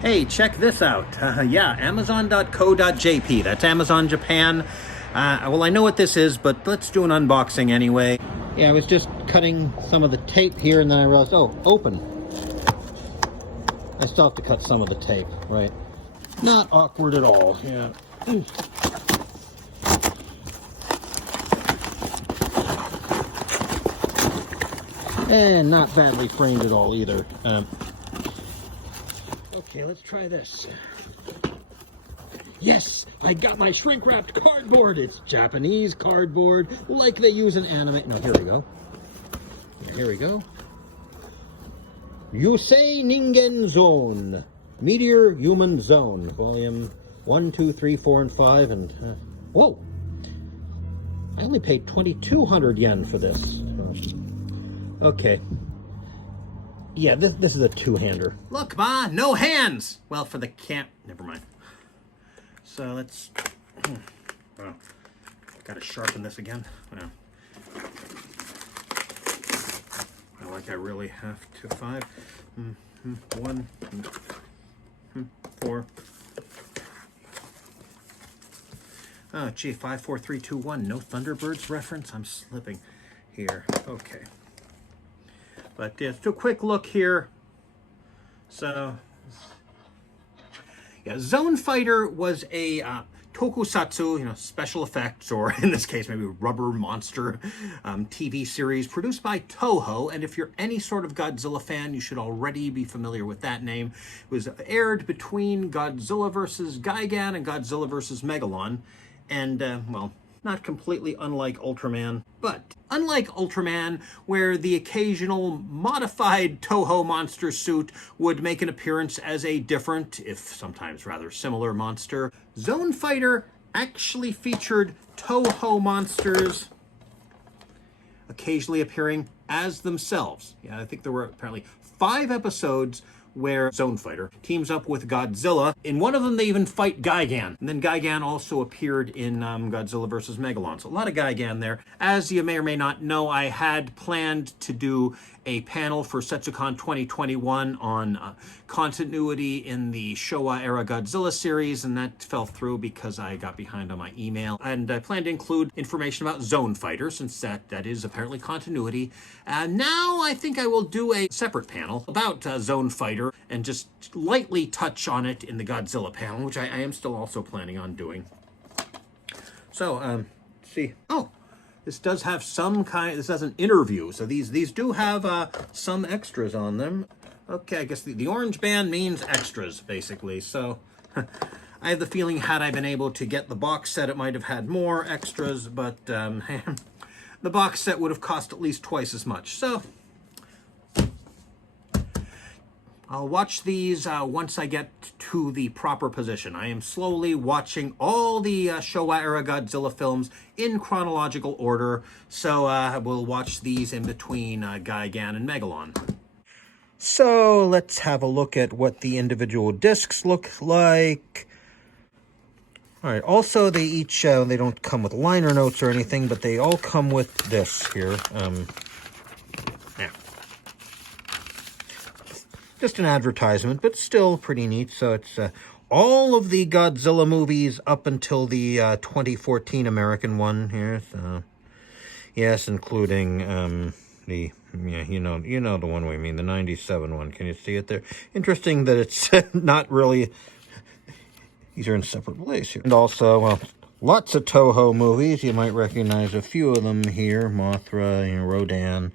Hey, check this out. Yeah, Amazon.co.jp. That's Amazon Japan. Well, I know what this is, but let's do an unboxing anyway. Yeah, I was just cutting some of the tape here, and then I realized, oh, open. I still have to cut some of the tape, right? Not awkward at all, yeah. And not badly framed at all either. Okay, let's try this. Yes, I got my shrink-wrapped cardboard. It's Japanese cardboard, like they use in anime. No, here we go. Here we go. Yusei Ningen Zone. Meteor Human Zone. Volume 1, 2, 3, 4, and 5. And, whoa! I only paid 2,200 yen for this. Okay. Yeah, this is a two-hander. Look, Ma, no hands! Well, for the never mind. So let's... Wow. Gotta sharpen this again. Wow. I really have to. 5, 1, 4. Oh, gee, 5, 4, 3, 2, 1. No Thunderbirds reference? I'm slipping here. Okay. But yeah, let's do a quick look here. So, yeah, Zone Fighter was a tokusatsu, special effects, or in this case, maybe rubber monster TV series produced by Toho. And if you're any sort of Godzilla fan, you should already be familiar with that name. It was aired between Godzilla vs. Gigan and Godzilla vs. Megalon. And, well, not completely unlike Ultraman, but unlike Ultraman, where the occasional modified Toho monster suit would make an appearance as a different, if sometimes rather similar, monster, Zone Fighter actually featured Toho monsters occasionally appearing as themselves. Yeah, I think there were apparently 5 episodes where Zone Fighter teams up with Godzilla. In one of them, they even fight Gigan. And then Gigan also appeared in Godzilla vs. Megalon. So a lot of Gigan there. As you may or may not know, I had planned to do a panel for Setsucon 2021 on continuity in the Showa-era Godzilla series, and that fell through because I got behind on my email. And I planned to include information about Zone Fighter, since that is apparently continuity. Now I think I will do a separate panel about Zone Fighter and just lightly touch on it in the Godzilla panel, which I am still also planning on doing. So, let's see. Oh! This does have this has an interview, so these do have some extras on them. Okay, I guess the orange band means extras, basically. So I have the feeling had I been able to get the box set, it might have had more extras, but the box set would have cost at least twice as much. So I'll watch these once I get to the proper position. I am slowly watching all the Showa-era Godzilla films in chronological order, so we'll watch these in between Gigan and Megalon. So let's have a look at what the individual discs look like. All right, also they each, they don't come with liner notes or anything, but they all come with this here. Just an advertisement, but still pretty neat. So it's all of the Godzilla movies up until the 2014 American one here. So, yes, including the, yeah, you know the one we mean, the 97 one. Can you see it there? Interesting that it's not really, these are in separate place here. And also, well, lots of Toho movies. You might recognize a few of them here. Mothra, Rodan,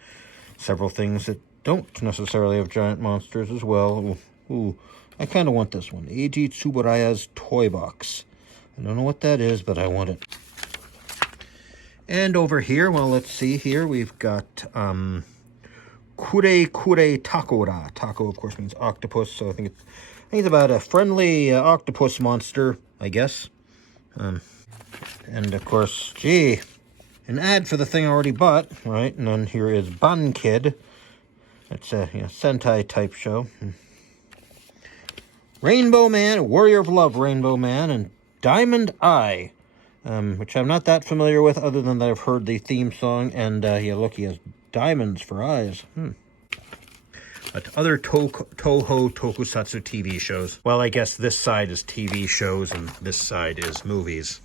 several things that don't necessarily have giant monsters as well. Ooh, I kind of want this one. Eiji Tsuburaya's Toy Box. I don't know what that is, but I want it. And over here, well, let's see here. We've got Kure Kure Takora. Tako, of course, means octopus, so I think it's about a friendly octopus monster, I guess. And, of course, gee, an ad for the thing I already bought, right? And then here is Bun Kid. It's a Sentai type show. Rainbow Man, Warrior of Love Rainbow Man, and Diamond Eye, which I'm not that familiar with other than that I've heard the theme song, and yeah, look, he has diamonds for eyes. other Toho Tokusatsu TV shows. Well, I guess this side is TV shows and this side is movies.